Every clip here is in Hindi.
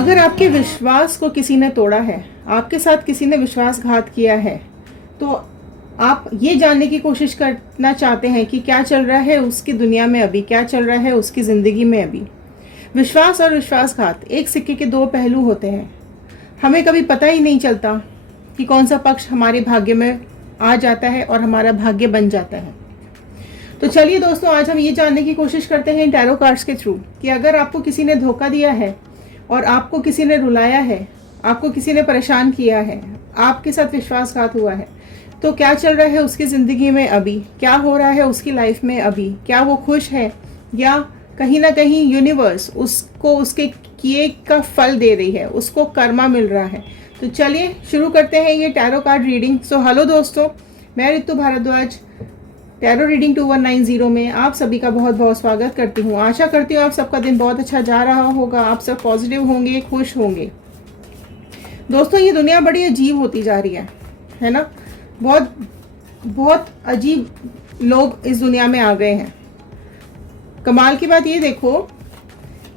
अगर आपके विश्वास को किसी ने तोड़ा है, आपके साथ किसी ने विश्वासघात किया है, तो आप ये जानने की कोशिश करना चाहते हैं कि क्या चल रहा है उसकी दुनिया में अभी, क्या चल रहा है उसकी ज़िंदगी में अभी। विश्वास और विश्वासघात एक सिक्के के दो पहलू होते हैं। हमें कभी पता ही नहीं चलता कि कौन सा पक्ष हमारे भाग्य में आ जाता है और हमारा भाग्य बन जाता है। तो चलिए दोस्तों, आज हम ये जानने की कोशिश करते हैं टैरो कार्ड्स के थ्रू कि अगर आपको किसी ने धोखा दिया है और आपको किसी ने रुलाया है, आपको किसी ने परेशान किया है, आपके साथ विश्वासघात हुआ है, तो क्या चल रहा है उसकी ज़िंदगी में अभी, क्या हो रहा है उसकी लाइफ में अभी, क्या वो खुश है या कहीं ना कहीं यूनिवर्स उसको उसके किए का फल दे रही है, उसको कर्मा मिल रहा है। तो चलिए शुरू करते हैं ये tarot card reading. So hello दोस्तों, मैं ऋतु भारद्वाज टैरो रीडिंग 2190 में आप सभी का बहुत बहुत स्वागत करती हूँ। आशा करती हूँ आप सबका दिन बहुत अच्छा जा रहा होगा, आप सब पॉजिटिव होंगे, खुश होंगे। दोस्तों, ये दुनिया बड़ी अजीब होती जा रही है ना। बहुत बहुत अजीब लोग इस दुनिया में आ गए हैं। कमाल की बात ये देखो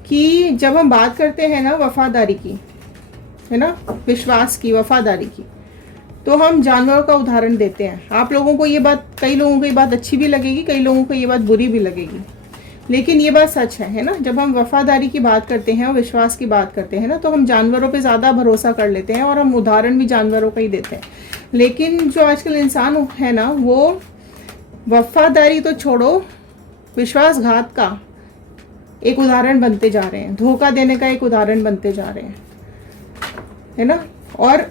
कि जब हम बात करते हैं ना वफादारी की, है ना, विश्वास की, वफादारी की, तो हम जानवरों का उदाहरण देते हैं। आप लोगों को ये बात, कई लोगों को ये बात अच्छी भी लगेगी, कई लोगों को ये बात बुरी भी लगेगी, लेकिन ये बात सच है ना। जब हम वफादारी की बात करते हैं और विश्वास की बात करते हैं ना, तो हम जानवरों पे ज़्यादा भरोसा कर लेते हैं और हम उदाहरण भी जानवरों का ही देते हैं। लेकिन जो आजकल इंसान है ना, वो वफादारी तो छोड़ो, विश्वासघात का एक उदाहरण बनते जा रहे हैं, धोखा देने का एक उदाहरण बनते जा रहे हैं, है ना। और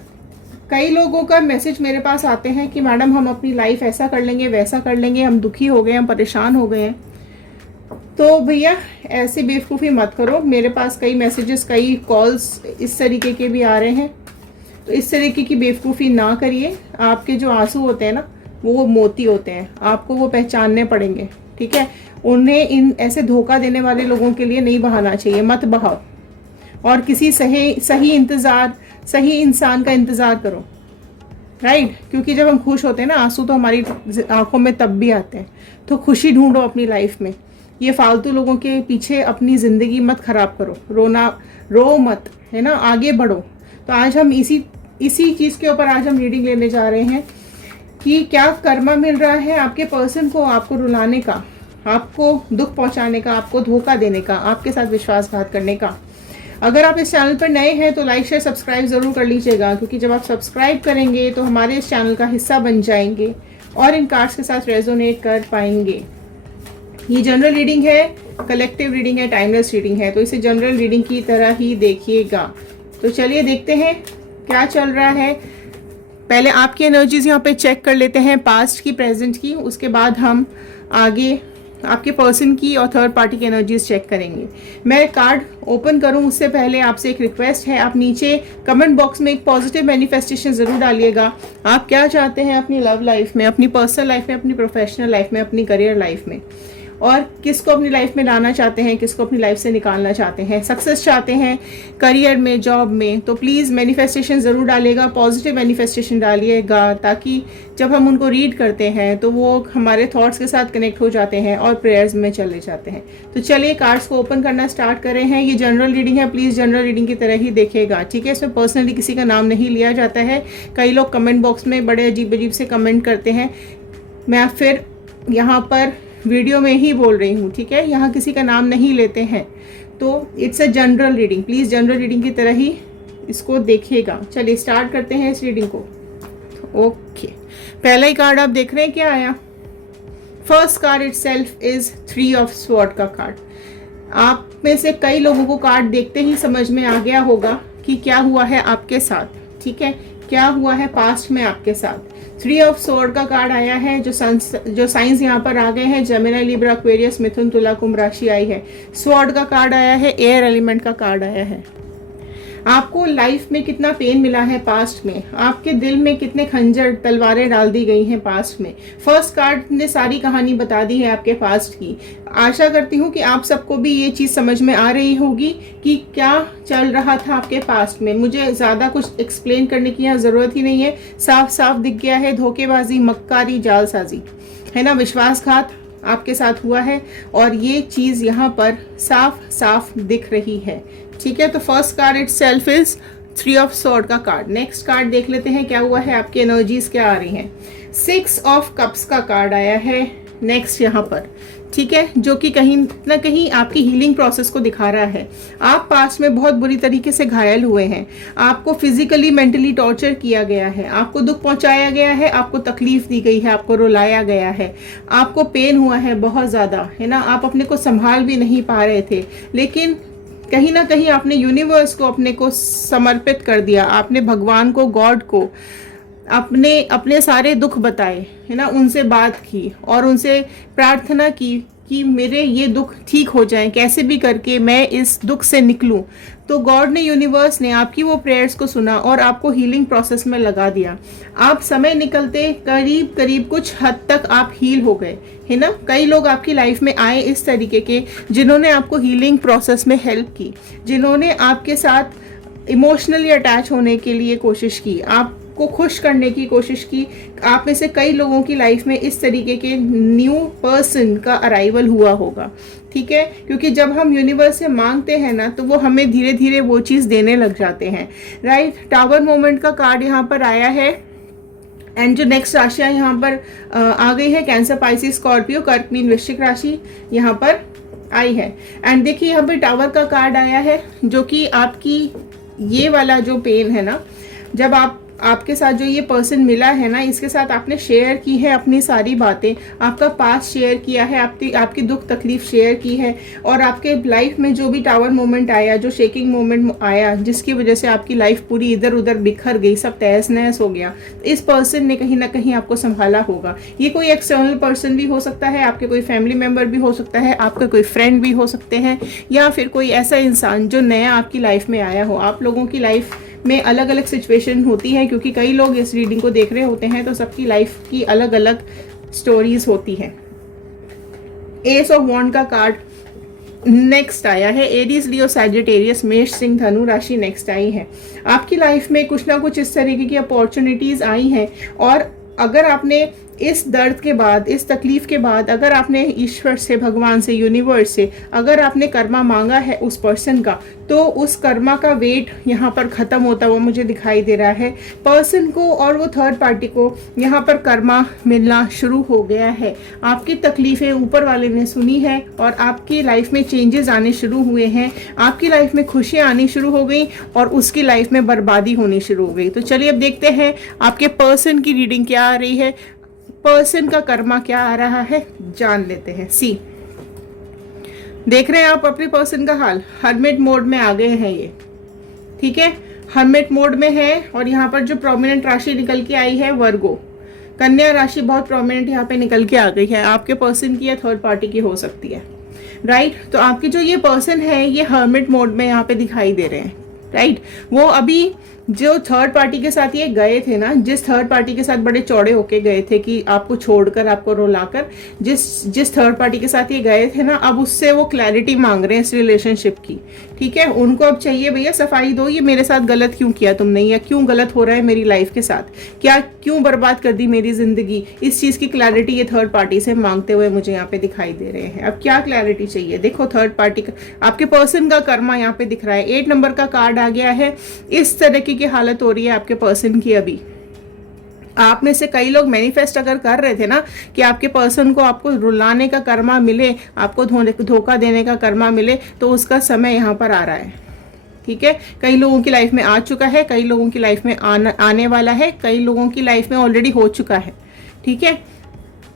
कई लोगों का मैसेज मेरे पास आते हैं कि मैडम हम अपनी लाइफ ऐसा कर लेंगे, वैसा कर लेंगे, हम दुखी हो गए, हम परेशान हो गए हैं। तो भैया ऐसी बेवकूफ़ी मत करो। मेरे पास कई मैसेजेस, कई कॉल्स इस तरीके के भी आ रहे हैं, तो इस तरीके की बेवकूफ़ी ना करिए। आपके जो आंसू होते हैं ना, वो मोती होते हैं, आपको वो पहचानने पड़ेंगे, ठीक है। उन्हें इन ऐसे धोखा देने वाले लोगों के लिए नहीं बहाना चाहिए, मत बहाओ। और किसी सही इंसान का इंतज़ार करो, राइट। क्योंकि जब हम खुश होते हैं ना, आंसू तो हमारी आंखों में तब भी आते हैं। तो खुशी ढूंढो अपनी लाइफ में, ये फालतू लोगों के पीछे अपनी ज़िंदगी मत खराब करो, रो मत, है ना, आगे बढ़ो। तो आज हम इसी चीज़ के ऊपर आज हम रीडिंग लेने जा रहे हैं कि क्या कर्मा मिल रहा है आपके पर्सन को, आपको रुलाने का, आपको दुख पहुंचाने का, आपको धोखा देने का, आपके साथ विश्वासघात करने का। अगर आप इस चैनल पर नए हैं तो लाइक शेयर सब्सक्राइब ज़रूर कर लीजिएगा, क्योंकि जब आप सब्सक्राइब करेंगे तो हमारे इस चैनल का हिस्सा बन जाएंगे और इन कार्ड्स के साथ रेजोनेट कर पाएंगे। ये जनरल रीडिंग है, कलेक्टिव रीडिंग है, टाइमलेस रीडिंग है, तो इसे जनरल रीडिंग की तरह ही देखिएगा। तो चलिए देखते हैं क्या चल रहा है। पहले आपकी एनर्जीज यहाँ पे चेक कर लेते हैं, पास्ट की, प्रेजेंट की, उसके बाद हम आगे आपके पर्सन की और थर्ड पार्टी की एनर्जीज चेक करेंगे। मैं कार्ड ओपन करूं उससे पहले आपसे एक रिक्वेस्ट है, आप नीचे कमेंट बॉक्स में एक पॉजिटिव मैनिफेस्टेशन ज़रूर डालिएगा। आप क्या चाहते हैं अपनी लव लाइफ में, अपनी पर्सनल लाइफ में, अपनी प्रोफेशनल लाइफ में, अपनी करियर लाइफ में, और किसको अपनी लाइफ में लाना चाहते हैं, किसको अपनी लाइफ से निकालना चाहते हैं, सक्सेस चाहते हैं करियर में, जॉब में। तो प्लीज़ मैनिफेस्टेशन ज़रूर डालिएगा, पॉजिटिव मैनिफेस्टेशन डालिएगा, ताकि जब हम उनको रीड करते हैं तो वो हमारे थॉट्स के साथ कनेक्ट हो जाते हैं और प्रेयर्स में चले जाते हैं। तो चलिए कार्ड्स को ओपन करना स्टार्ट करें हैं। ये जनरल रीडिंग है, प्लीज़ जनरल रीडिंग की तरह ही देखिएगा, ठीक है। इसमें पर्सनली किसी का नाम नहीं लिया जाता है। कई लोग कमेंट बॉक्स में बड़े अजीब अजीब से कमेंट करते हैं, मैं फिर यहाँ पर वीडियो में ही बोल रही हूँ, ठीक है, यहाँ किसी का नाम नहीं लेते हैं। तो it's a general reading, please general reading की तरह ही इसको देखिएगा। चलिए स्टार्ट करते हैं इस रीडिंग को। ओके, पहला ही कार्ड आप देख रहे हैं, क्या आया? First card itself is 3 of sword का कार्ड। आप में से कई लोगों को कार्ड देखते ही समझ में आ गया होगा कि क्या हुआ है आपके साथ, ठीक है, क्या हुआ है पास्ट में आपके साथ। 3 ऑफ स्वॉर्ड का कार्ड आया है। जो साइंस यहाँ पर आ गए हैं, जेमिनी, लिब्रा, एक्वेरियस, मिथुन, तुला, कुंभ राशि आई है। स्वॉर्ड का कार्ड आया है, एयर एलिमेंट का कार्ड आया है। आपको लाइफ में कितना पेन मिला है पास्ट में, आपके दिल में कितने खंजर तलवारें डाल दी गई हैं पास्ट में। फर्स्ट कार्ड ने सारी कहानी बता दी है आपके पास्ट की। आशा करती हूँ कि आप सबको भी ये चीज़ समझ में आ रही होगी कि क्या चल रहा था आपके पास्ट में। मुझे ज़्यादा कुछ एक्सप्लेन करने की यहाँ ज़रूरत ही नहीं है, साफ साफ दिख गया है। धोखेबाजी, मक्कारी, जालसाजी, है ना, विश्वासघात, आपके साथ हुआ है और ये चीज़ यहाँ पर साफ साफ दिख रही है। ठीक है, तो first card it self is 3 of sword का कार्ड। नेक्स्ट कार्ड देख लेते हैं क्या हुआ है, आपकी एनर्जीज क्या आ रही हैं। 6 ऑफ कप्स का कार्ड आया है नेक्स्ट यहाँ पर। ठीक है, जो कि कहीं ना कहीं आपकी हीलिंग प्रोसेस को दिखा रहा है। आप पास्ट में बहुत बुरी तरीके से घायल हुए हैं, आपको फिजिकली मेंटली टॉर्चर किया गया है, आपको दुख पहुंचाया गया है, आपको तकलीफ दी गई है, आपको रुलाया गया है, आपको पेन हुआ है बहुत ज़्यादा, है ना। आप अपने को संभाल भी नहीं पा रहे थे, लेकिन कहीं ना कहीं आपने यूनिवर्स को अपने को समर्पित कर दिया। आपने भगवान को, गॉड को अपने सारे दुख बताए, है ना, उनसे बात की और उनसे प्रार्थना की कि मेरे ये दुख ठीक हो जाएं, कैसे भी करके मैं इस दुख से निकलूं। तो गॉड ने, यूनिवर्स ने आपकी वो प्रेयर्स को सुना और आपको हीलिंग प्रोसेस में लगा दिया। आप समय निकलते करीब करीब कुछ हद तक आप हील हो गए, है ना। कई लोग आपकी लाइफ में आए इस तरीके के, जिन्होंने आपको हीलिंग प्रोसेस में हेल्प की, जिन्होंने आपके साथ इमोशनली अटैच होने के लिए कोशिश की, आपको खुश करने की कोशिश की। आप में से कई लोगों की लाइफ में इस तरीके के न्यू पर्सन का अराइवल हुआ होगा। ठीक है, क्योंकि जब हम यूनिवर्स से मांगते हैं ना, तो वो हमें धीरे धीरे वो चीज़ देने लग जाते हैं, राइट। टावर मोमेंट का कार्ड यहाँ पर आया है एंड जो नेक्स्ट राशियाँ यहाँ पर आ गई है, कैंसर, पाइसिस, स्कॉर्पियो, कर्क, मीन, वृश्चिक राशि यहाँ पर आई है। एंड देखिए यहाँ पर टावर का कार्ड आया है, जो कि आपकी ये वाला जो पेन है ना, जब आपके साथ जो ये पर्सन मिला है ना, इसके साथ आपने शेयर की है अपनी सारी बातें, आपका पास्ट शेयर किया है, आपकी दुख तकलीफ शेयर की है, और आपके लाइफ में जो भी टावर मोमेंट आया, जो शेकिंग मोमेंट आया, जिसकी वजह से आपकी लाइफ पूरी इधर उधर बिखर गई, सब तहस नहस हो गया, तो इस पर्सन ने कहीं ना कहीं आपको संभाला होगा। ये कोई एक्सटर्नल पर्सन भी हो सकता है, आपके कोई फैमिली मेम्बर भी हो सकता है, आपके कोई फ्रेंड भी हो सकते हैं, या फिर कोई ऐसा इंसान जो नया आपकी लाइफ में आया हो। आप लोगों की लाइफ में अलग अलग सिचुएशन होती है, क्योंकि कई लोग इस रीडिंग को देख रहे होते हैं, तो सबकी लाइफ की अलग अलग स्टोरीज होती हैं। एस ऑफ वॉन्ड का कार्ड नेक्स्ट आया है। एरीज, लियो, सैजिटेरियस, मेष, सिंह, धनु राशि नेक्स्ट आई है। आपकी लाइफ में कुछ ना कुछ इस तरीके की अपॉर्चुनिटीज आई हैं, और अगर आपने इस दर्द के बाद, इस तकलीफ के बाद, अगर आपने ईश्वर से, भगवान से, यूनिवर्स से अगर आपने कर्मा मांगा है उस पर्सन का, तो उस कर्मा का वेट यहाँ पर ख़त्म होता हुआ मुझे दिखाई दे रहा है। पर्सन को और वो थर्ड पार्टी को यहाँ पर कर्मा मिलना शुरू हो गया है। आपकी तकलीफ़ें ऊपर वाले ने सुनी है और आपकी लाइफ में चेंजेस आने शुरू हुए हैं। आपकी लाइफ में खुशियाँ आनी शुरू हो गई और उसकी लाइफ में बर्बादी होनी शुरू हो गई। तो चलिए अब देखते हैं आपके पर्सन की रीडिंग क्या आ रही है, पर्सन का कर्मा क्या आ रहा है, जान लेते हैं। सी, देख रहे हैं आप अपने पर्सन का हाल, हर्मिट मोड में आ गए हैं ये। ठीक है, हर्मिट मोड में है, और यहाँ पर जो प्रोमिनेंट राशि निकल के आई है वर्गो, कन्या राशि बहुत प्रोमिनेंट यहाँ पे निकल के आ गई है। आपके पर्सन की या थर्ड पार्टी की हो सकती है, राइट। तो आपके जो ये पर्सन है ये हर्मिट मोड में यहाँ पे दिखाई दे रहे हैं, राइट। वो अभी जो थर्ड पार्टी के साथ ये गए थे ना, जिस थर्ड पार्टी के साथ बड़े चौड़े होके गए थे कि आपको छोड़कर, आपको रुलाकर, जिस थर्ड पार्टी के साथ ये गए थे ना, अब उससे वो क्लैरिटी मांग रहे हैं इस रिलेशनशिप की। ठीक है, उनको अब चाहिए भैया सफाई दो, ये मेरे साथ गलत क्यों किया तुमने, या क्यों गलत हो रहा है मेरी लाइफ के साथ, क्या क्यों बर्बाद कर दी मेरी जिंदगी। इस चीज़ की क्लैरिटी ये थर्ड पार्टी से मांगते हुए मुझे यहाँ पे दिखाई दे रहे हैं। अब क्या क्लैरिटी चाहिए, देखो थर्ड पार्टी का, आपके पर्सन का कर्मा यहाँ पे दिख रहा है। 8 नंबर का कार्ड आ गया है। इस तरह की हालत हो रही है आपके पर्सन की। अभी आप में से कई लोग मैनिफेस्ट अगर कर रहे थे ना कि आपके पर्सन को आपको रुलाने का कर्मा मिले, आपको धोखा देने का कर्मा मिले, तो उसका समय यहाँ पर आ रहा है। ठीक है, कई लोगों की लाइफ में आ चुका है, कई लोगों की लाइफ में आने वाला है, कई लोगों की लाइफ में ऑलरेडी हो चुका है। ठीक है,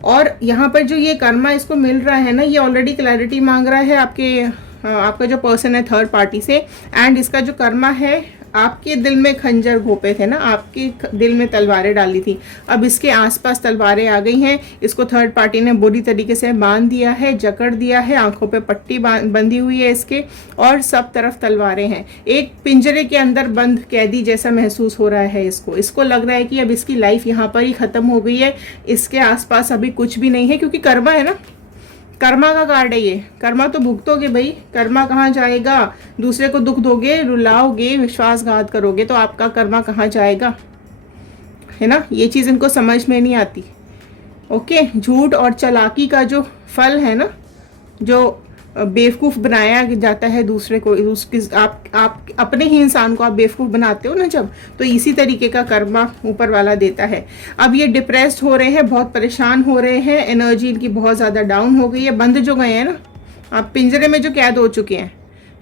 और यहाँ पर जो ये कर्मा इसको मिल रहा है ना, ये ऑलरेडी क्लैरिटी मांग रहा है आपका जो पर्सन है थर्ड पार्टी से। एंड इसका जो कर्मा है, आपके दिल में खंजर घोंपे थे ना, आपके दिल में तलवारें डाली थी, अब इसके आसपास तलवारें आ गई हैं। इसको थर्ड पार्टी ने बुरी तरीके से बांध दिया है, जकड़ दिया है, आंखों पे पट्टी बंधी हुई है इसके, और सब तरफ तलवारें हैं। एक पिंजरे के अंदर बंद कैदी जैसा महसूस हो रहा है इसको लग रहा है कि अब इसकी लाइफ यहाँ पर ही खत्म हो गई है, इसके आसपास अभी कुछ भी नहीं है, क्योंकि कर्मा है ना, कर्मा का कार्ड है ये। कर्मा तो भुगतोगे भाई, कर्मा कहाँ जाएगा, दूसरे को दुख दोगे, रुलाओगे, विश्वासघात करोगे, तो आपका कर्मा कहाँ जाएगा, है ना। ये चीज़ इनको समझ में नहीं आती। ओके, झूठ और चालाकी का जो फल है ना, जो बेवकूफ़ बनाया जाता है दूसरे को, उसकी आप अपने ही इंसान को आप बेवकूफ़ बनाते हो ना जब, तो इसी तरीके का कर्मा ऊपर वाला देता है। अब ये डिप्रेस्ड हो रहे हैं, बहुत परेशान हो रहे हैं, एनर्जी इनकी बहुत ज़्यादा डाउन हो गई है, बंद जो गए हैं ना, आप पिंजरे में जो कैद हो चुके हैं,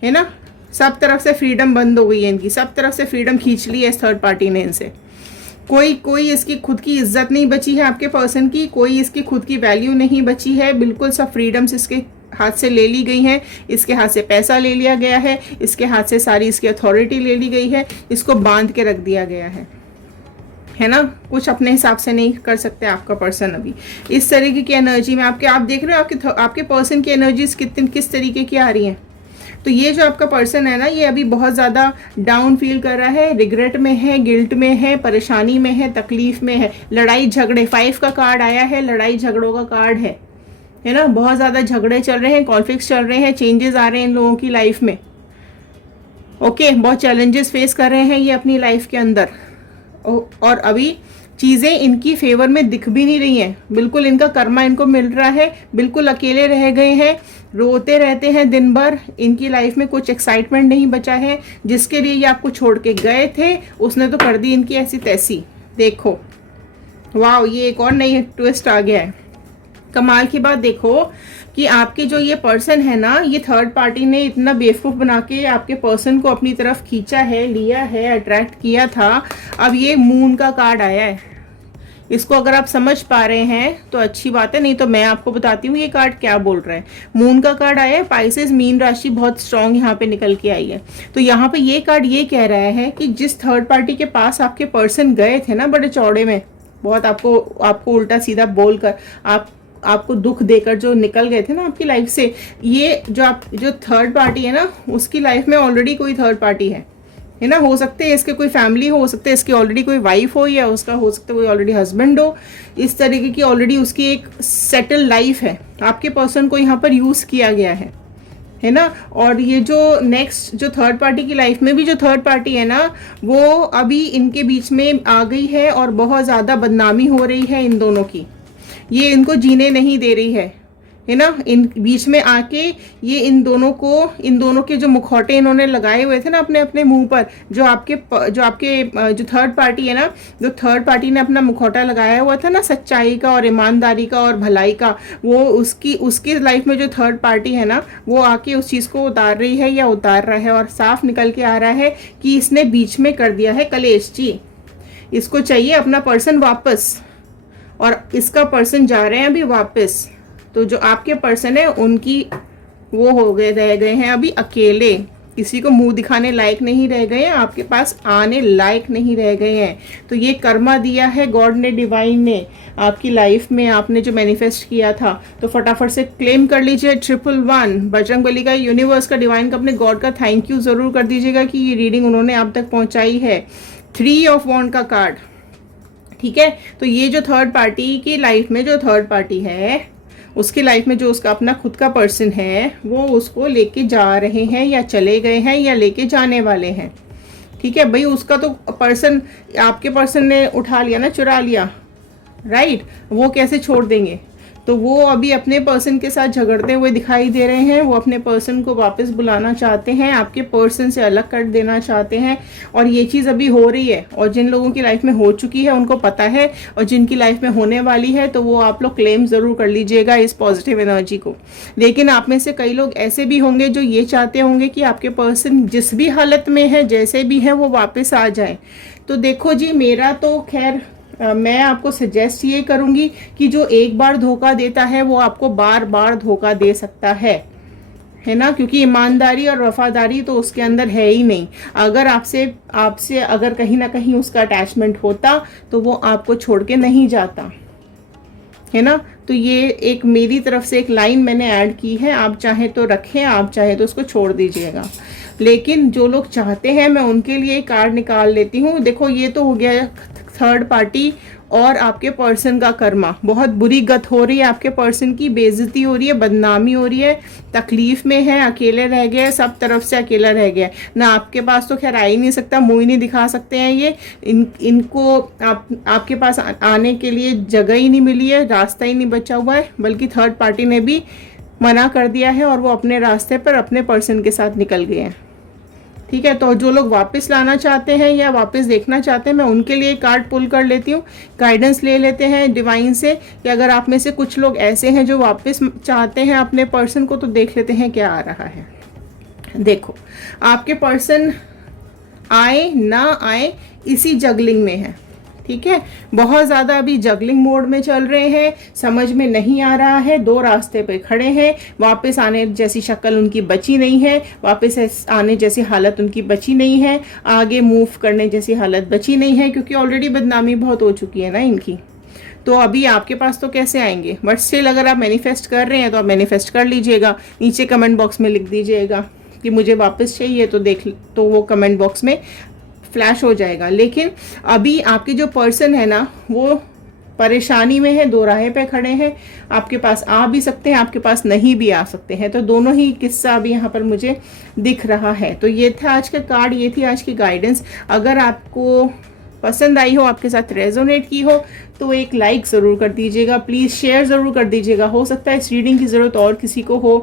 है ना, सब तरफ से फ्रीडम बंद हो गई है इनकी, सब तरफ से फ्रीडम खींच ली है इस थर्ड पार्टी ने इनसे। कोई इसकी खुद की इज्जत नहीं बची है आपके पर्सन की, कोई इसकी खुद की वैल्यू नहीं बची है, बिल्कुल सब फ्रीडम्स इसके हाथ से ले ली गई हैं, इसके हाथ से पैसा ले लिया गया है, इसके हाथ से सारी इसकी अथॉरिटी ले ली गई है, इसको बांध के रख दिया गया है ना, कुछ अपने हिसाब से नहीं कर सकते आपका पर्सन अभी। इस तरीके की एनर्जी में आप देख रहे हो आपके पर्सन की एनर्जीज किस तरीके की आ रही हैं। तो ये जो आपका पर्सन है ना, ये अभी बहुत ज़्यादा डाउन फील कर रहा है, रिग्रेट में है, गिल्ट में है, परेशानी में है, तकलीफ में है, लड़ाई झगड़े, 5 का कार्ड आया है, लड़ाई झगड़ों का कार्ड है ना, बहुत ज़्यादा झगड़े चल रहे हैं, कॉन्फ्लिक्ट्स चल रहे हैं, चेंजेस आ रहे हैं इन लोगों की लाइफ में। ओके, बहुत चैलेंजेस फेस कर रहे हैं ये अपनी लाइफ के अंदर, और अभी चीज़ें इनकी फेवर में दिख भी नहीं रही हैं, बिल्कुल इनका कर्मा इनको मिल रहा है, बिल्कुल अकेले रह गए हैं, रोते रहते हैं दिन भर, इनकी लाइफ में कुछ एक्साइटमेंट नहीं बचा है। जिसके लिए ये आपको छोड़ के गए थे उसने तो कर दी इनकी ऐसी तैसी। देखो, वाह, ये एक और नई ट्विस्ट आ गया है। कमाल की बात देखो कि आपके जो ये पर्सन है ना, ये थर्ड पार्टी ने इतना बेवकूफ़ बना के आपके पर्सन को अपनी तरफ खींचा है, लिया है, अट्रैक्ट किया था। अब ये मून का कार्ड आया है, इसको अगर आप समझ पा रहे हैं तो अच्छी बात है, नहीं तो मैं आपको बताती हूँ ये कार्ड क्या बोल रहा है। मून का कार्ड आया है, पाइसेस मीन राशि बहुत स्ट्रांग यहाँ पे निकल के आई है। तो यहाँ पे ये कार्ड ये कह रहा है कि जिस थर्ड पार्टी के पास आपके पर्सन गए थे ना बड़े चौड़े में, बहुत आपको उल्टा सीधा बोलकर आपको दुख देकर जो निकल गए थे ना आपकी लाइफ से, ये जो थर्ड पार्टी है ना, उसकी लाइफ में ऑलरेडी कोई थर्ड पार्टी है ना। हो सकते हैं इसके कोई फैमिली हो सकते हैं इसकी ऑलरेडी कोई वाइफ हो, या उसका हो सकता है कोई ऑलरेडी हस्बैंड हो, इस तरीके की ऑलरेडी उसकी एक सेटल लाइफ है। आपके पर्सन को यहाँ पर यूज़ किया गया है ना। और ये जो नेक्स्ट जो थर्ड पार्टी की लाइफ में भी जो थर्ड पार्टी है ना, वो अभी इनके बीच में आ गई है और बहुत ज़्यादा बदनामी हो रही है इन दोनों की। ये इनको जीने नहीं दे रही है ना। इन बीच में आके ये इन दोनों के जो मुखौटे इन्होंने लगाए हुए थे ना अपने अपने मुंह पर, जो थर्ड पार्टी है ना, जो थर्ड पार्टी ने अपना मुखौटा लगाया हुआ था ना सच्चाई का और ईमानदारी का और भलाई का, वो उसकी लाइफ में जो थर्ड पार्टी है ना, वो आके उस चीज़ को उतार रही है या उतार रहा है। और साफ निकल के आ रहा है कि इसने बीच में कर दिया है कलेश जी। इसको चाहिए अपना पर्सन वापस, और इसका पर्सन जा रहे हैं अभी वापस। तो जो आपके पर्सन है उनकी वो रह गए हैं अभी अकेले, किसी को मुंह दिखाने लायक नहीं रह गए हैं, आपके पास आने लायक नहीं रह गए हैं। तो ये कर्मा दिया है गॉड ने, डिवाइन ने आपकी लाइफ में, आपने जो मैनिफेस्ट किया था। तो फटाफट से क्लेम कर लीजिए 111 बजरंगबली का, यूनिवर्स का, डिवाइन का, अपने गॉड का थैंक यू ज़रूर कर दीजिएगा कि ये रीडिंग उन्होंने आप तक पहुँचाई है। 3 ऑफ वॉन्ड का कार्ड, ठीक है। तो ये जो थर्ड पार्टी की लाइफ में जो थर्ड पार्टी है, उसकी लाइफ में जो उसका अपना खुद का पर्सन है, वो उसको लेके जा रहे हैं या चले गए हैं या लेके जाने वाले हैं, ठीक है भाई। उसका तो पर्सन, आपके पर्सन ने उठा लिया ना, चुरा लिया, राइट। वो कैसे छोड़ देंगे। तो वो अभी अपने पर्सन के साथ झगड़ते हुए दिखाई दे रहे हैं। वो अपने पर्सन को वापस बुलाना चाहते हैं, आपके पर्सन से अलग कर देना चाहते हैं। और ये चीज़ अभी हो रही है, और जिन लोगों की लाइफ में हो चुकी है उनको पता है, और जिनकी लाइफ में होने वाली है तो वो आप लोग क्लेम ज़रूर कर लीजिएगा इस पॉजिटिव एनर्जी को। लेकिन आप में से कई लोग ऐसे भी होंगे जो ये चाहते होंगे कि आपके पर्सन जिस भी हालत में है, जैसे भी है, वो वापस आ जाए। तो देखो जी, मेरा तो खैर मैं आपको सजेस्ट ये करूँगी कि जो एक बार धोखा देता है वो आपको बार बार धोखा दे सकता है ना, क्योंकि ईमानदारी और वफादारी तो उसके अंदर है ही नहीं। अगर आपसे अगर कहीं ना कहीं उसका अटैचमेंट होता तो वो आपको छोड़ के नहीं जाता, है ना। तो ये एक मेरी तरफ से एक लाइन मैंने ऐड की है, आप चाहे तो रखें, आप चाहे तो उसको छोड़ दीजिएगा। लेकिन जो लोग चाहते हैं, मैं उनके लिए कार्ड निकाल लेती हूँ। देखो, ये तो हो गया थर्ड पार्टी और आपके पर्सन का कर्मा, बहुत बुरी गत हो रही है, आपके पर्सन की बेइज्जती हो रही है, बदनामी हो रही है, तकलीफ में है, अकेले रह गए, सब तरफ से अकेला रह गया ना। आपके पास तो खैर आ ही नहीं सकता, मुंह ही नहीं दिखा सकते हैं ये, इनको आपके पास आने के लिए जगह ही नहीं मिली है, रास्ता ही नहीं बचा हुआ है, बल्कि थर्ड पार्टी ने भी मना कर दिया है और वो अपने रास्ते पर अपने पर्सन के साथ निकल गए हैं। ठीक है, तो जो लोग वापस लाना चाहते हैं या वापस देखना चाहते हैं, मैं उनके लिए कार्ड पुल कर लेती हूँ, गाइडेंस ले लेते हैं डिवाइन से कि अगर आप में से कुछ लोग ऐसे हैं जो वापस चाहते हैं अपने पर्सन को, तो देख लेते हैं क्या आ रहा है। देखो, आपके पर्सन आए ना आए इसी जगलिंग में है। ठीक है, बहुत ज़्यादा अभी जगलिंग मोड में चल रहे हैं, समझ में नहीं आ रहा है, दो रास्ते पे खड़े हैं, वापस आने जैसी शक्ल उनकी बची नहीं है, वापस आने जैसी हालत उनकी बची नहीं है, आगे मूव करने जैसी हालत बची नहीं है, क्योंकि ऑलरेडी बदनामी बहुत हो चुकी है ना इनकी। तो अभी आपके पास तो कैसे आएंगे, बट स्टिल अगर आप मैनिफेस्ट कर रहे हैं तो आप मैनिफेस्ट कर लीजिएगा, नीचे कमेंट बॉक्स में लिख दीजिएगा कि मुझे वापस चाहिए, तो वो कमेंट बॉक्स में फ्लैश हो जाएगा। लेकिन अभी आपके जो पर्सन है ना, वो परेशानी में है, दो राहें पे खड़े हैं, आपके पास आ भी सकते हैं, आपके पास नहीं भी आ सकते हैं, तो दोनों ही किस्सा अभी यहाँ पर मुझे दिख रहा है। तो ये था आज का कार्ड, ये थी आज की गाइडेंस। अगर आपको पसंद आई हो, आपके साथ रेजोनेट की हो, तो एक लाइक ज़रूर कर दीजिएगा, प्लीज़ शेयर ज़रूर कर दीजिएगा, हो सकता है इस रीडिंग की ज़रूरत और किसी को हो।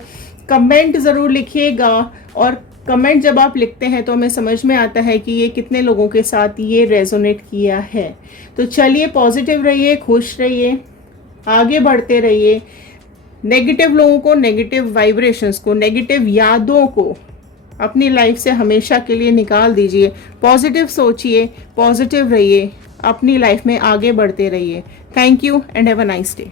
कमेंट ज़रूर लिखिएगा, और कमेंट जब आप लिखते हैं तो हमें समझ में आता है कि ये कितने लोगों के साथ ये रेजोनेट किया है। तो चलिए, पॉजिटिव रहिए, खुश रहिए, आगे बढ़ते रहिए, नेगेटिव लोगों को, नेगेटिव वाइब्रेशंस को, नेगेटिव यादों को अपनी लाइफ से हमेशा के लिए निकाल दीजिए, पॉजिटिव सोचिए, पॉजिटिव रहिए, अपनी लाइफ में आगे बढ़ते रहिए। Thank you and have a nice day.